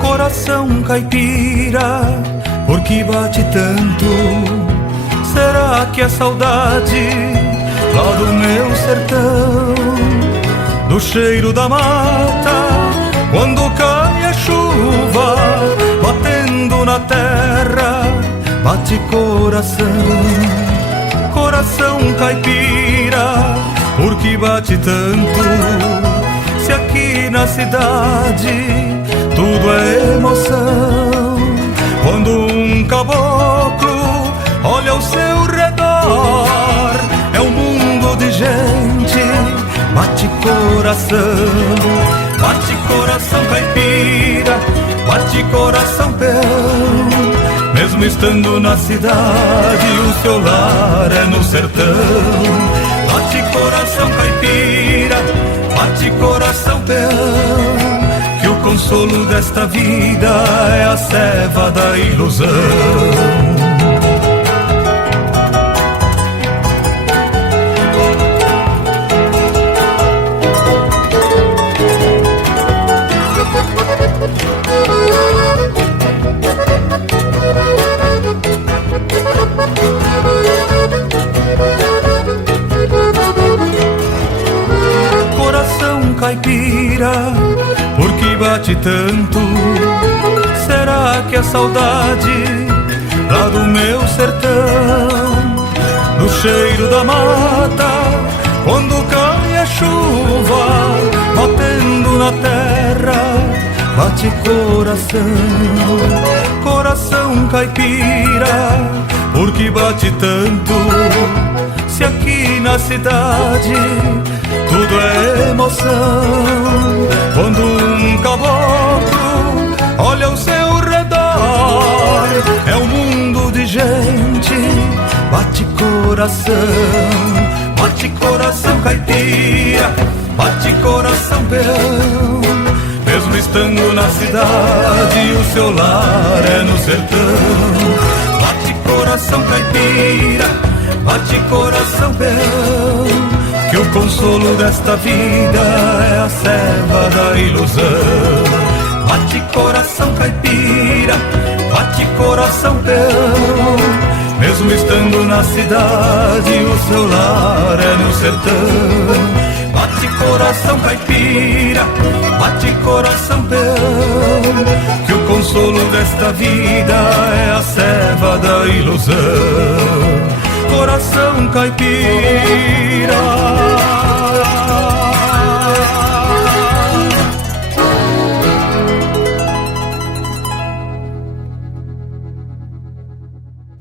Coração caipira, por que bate tanto? Será que é saudade lá do meu sertão? Do cheiro da mata, quando cai a chuva, batendo na terra, bate coração. Coração caipira, por que bate tanto? Se aqui na cidade tudo é emoção. Quando um caboclo olha ao seu redor, é um mundo de gente, bate coração. Bate coração caipira, bate coração peão. Mesmo estando na cidade, o seu lar é no sertão. Bate coração caipira, bate coração peão. Que o consolo desta vida é a ceva da ilusão. Coração caipira, por que bate tanto? Será que é saudade lá do meu sertão? Do cheiro da mata, quando cai a chuva, batendo na terra, bate coração. Coração caipira, por que bate tanto? Se aqui na cidade tudo é emoção. Quando um caboclo olha ao seu redor, é um mundo de gente, bate coração. Bate coração caipira, bate coração peão. Mesmo estando na cidade, o seu lar é no sertão. Bate coração caipira, bate coração peão. Que o consolo desta vida é a ceva da ilusão. Bate coração caipira, bate coração peão. Mesmo estando na cidade, o seu lar é no sertão. Bate coração caipira, bate coração peão. Que o consolo desta vida é a ceva da ilusão. Coração caipira,